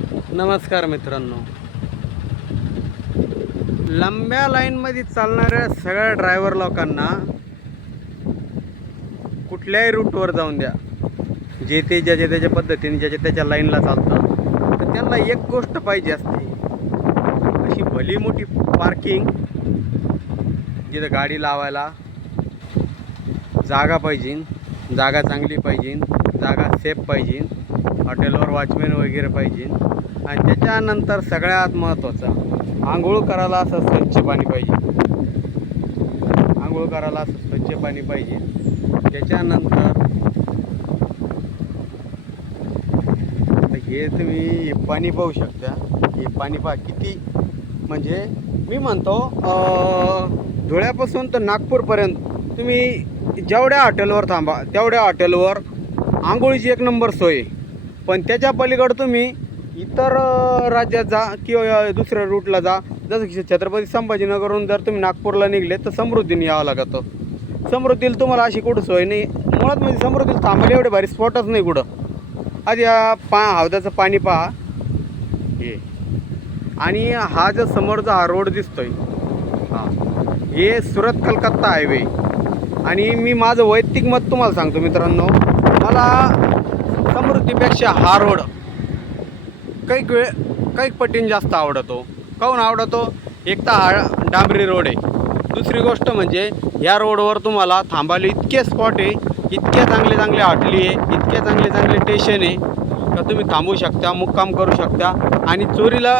नमस्कार मित्रांनो, लांब्या लाईनमध्ये चालणाऱ्या सगळ्या ड्रायव्हर लोकांना कुठल्याही रूटवर जाऊन द्या, जे ते ज्याच्या त्याच्या पद्धतीने ज्याच्या त्याच्या लाईनला चालतं, तर त्यांना एक गोष्ट पाहिजे असते, अशी भली मोठी पार्किंग जिथं गाडी लावायला जागा पाहिजे, जागा चांगली पाहिजे, जागा सेफ पाहिजे, हॉटेलवर वॉचमॅन वगैरे पाहिजे. आणि त्याच्यानंतर सगळ्यात महत्त्वाचं, आंघोळ करायला असं स्वच्छ पाणी पाहिजे. आंघोळ करायला असं स्वच्छ पाणी पाहिजे. त्याच्यानंतर हे तुम्ही हे पाणी पाहू शकता. हे पाणी पहा किती, म्हणजे मी म्हणतो धुळ्यापासून तर नागपूरपर्यंत तुम्ही जेवढ्या हॉटेलवर थांबा तेवढ्या हॉटेलवर आंघोळीची एक नंबर सोय. पण त्याच्या पलीकडं तुम्ही इतर राज्यात जा किंवा दुसऱ्या रूटला जा, जसं की छत्रपती संभाजीनगरहून जर तुम्ही नागपूरला निघले तर समृद्धीने यावं लागतं. समृद्धीला तुम्हाला अशी कुठं सोय नाही. मुळात म्हणजे समृद्धीला थांबायला एवढे भारी स्पॉटच नाही कुठं. आधी हौदाचं पाणी पहा हे, आणि हा जो समोरचा हा रोड दिसतोय हे सुरत कलकत्ता हायवे. आणि मी माझं वैयक्तिक मत तुम्हाला सांगतो मित्रांनो, मला समृद्धीपेक्षा हा रोड काही पटीने जास्त आवडतो. काहून आवडतो? एक तर हा डांबरी रोड आहे, दुसरी गोष्ट म्हणजे या रोडवर तुम्हाला थांबायला इतके स्पॉट आहे, इतके चांगले चांगले हॉटेली आहे, इतके चांगले चांगले स्टेशन आहे का तुम्ही थांबू शकता, मुक्काम करू शकता. आणि चोरीला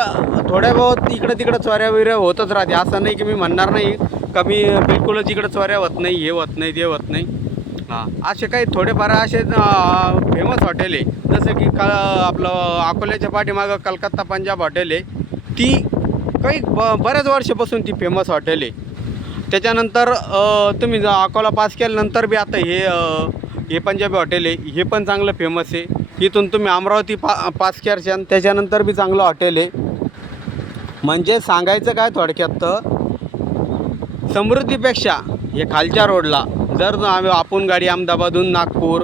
थोड्या बहुत इकडं तिकडं चोऱ्या वगैरे होतच राहते. असं नाही की मी म्हणणार नाही का मी बिलकुलच इकडं चोऱ्या होत नाही, हे होत नाही, ते होत नाही. असे काही थोडेफार असे फेमस हॉटेल आहे, जसं की आपलं अकोल्याच्या पाठीमागं कलकत्ता पंजाब हॉटेल आहे. ती काही बऱ्याच वर्षापासून ती फेमस हॉटेल आहे. त्याच्यानंतर तुम्ही अकोला पास केल्यानंतर बी आता हे पंजाबी हॉटेल आहे, हे पण चांगलं फेमस आहे. इथून तुम्ही अमरावती पास करशान त्याच्यानंतर बी चांगलं हॉटेल आहे. म्हणजे सांगायचं काय थोडक्यात, समृद्धीपेक्षा हे खालच्या रोडला जर आपण गाडी अहमदाबादहून नागपूर,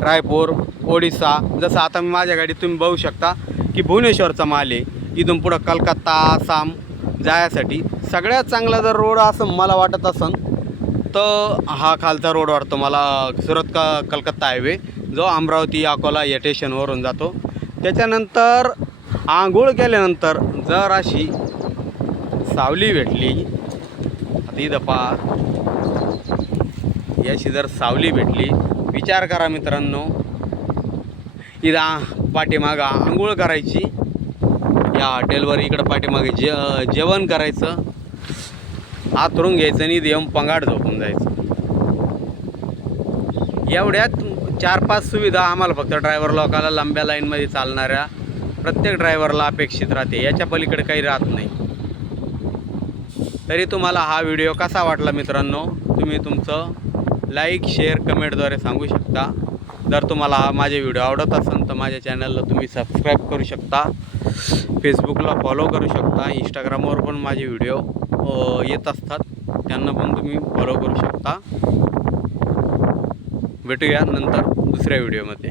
रायपूर, ओडिसा, जसं आता मी माझ्या गाडीत तुम्ही बघू शकता की भुवनेश्वरचा माल आहे. इथून पुढं कलकत्ता, आसाम जायसाठी सगळ्यात चांगला जर रोड असं मला वाटत असेल तर हा खालचा रोड वाटतो मला, सुरत कलकत्ता हायवे, जो अमरावती अकोला या स्टेशनवरून जातो. त्याच्यानंतर आंघोळ केल्यानंतर जर अशी सावली भेटली, आता इथं पहा याशी जर सावली भेटली, विचार करा मित्रांनो, इथं पाठीमागं आंघोळ करायची, या हॉटेलवर इकडं पाठीमागे जेवण करायचं, आथरून घ्यायचं आणि येऊन पंगाड झोपून जायचं. एवढ्यात 4-5 सुविधा आम्हाला फक्त ड्रायव्हर लोकाला लांब्या लाईनमध्ये चालणाऱ्या प्रत्येक ड्रायव्हरला अपेक्षित राहते. याच्या पलीकडे काही राहत नाही. तरी तुम्हाला हा व्हिडिओ कसा वाटला मित्रांनो, तुम्ही तुमचं लाईक, शेअर, कमेंटद्वारे सांगू शकता. जर तुम्हाला हा माझे व्हिडिओ आवडत असेल तर माझ्या चॅनलला तुम्ही सबस्क्राईब करू शकता, फेसबुकला फॉलो करू शकता, इंस्टाग्रामवर पण माझे व्हिडिओ येत असतात, त्यांना पण तुम्ही फॉलो करू शकता. भेटूया नंतर दुसऱ्या व्हिडिओमध्ये.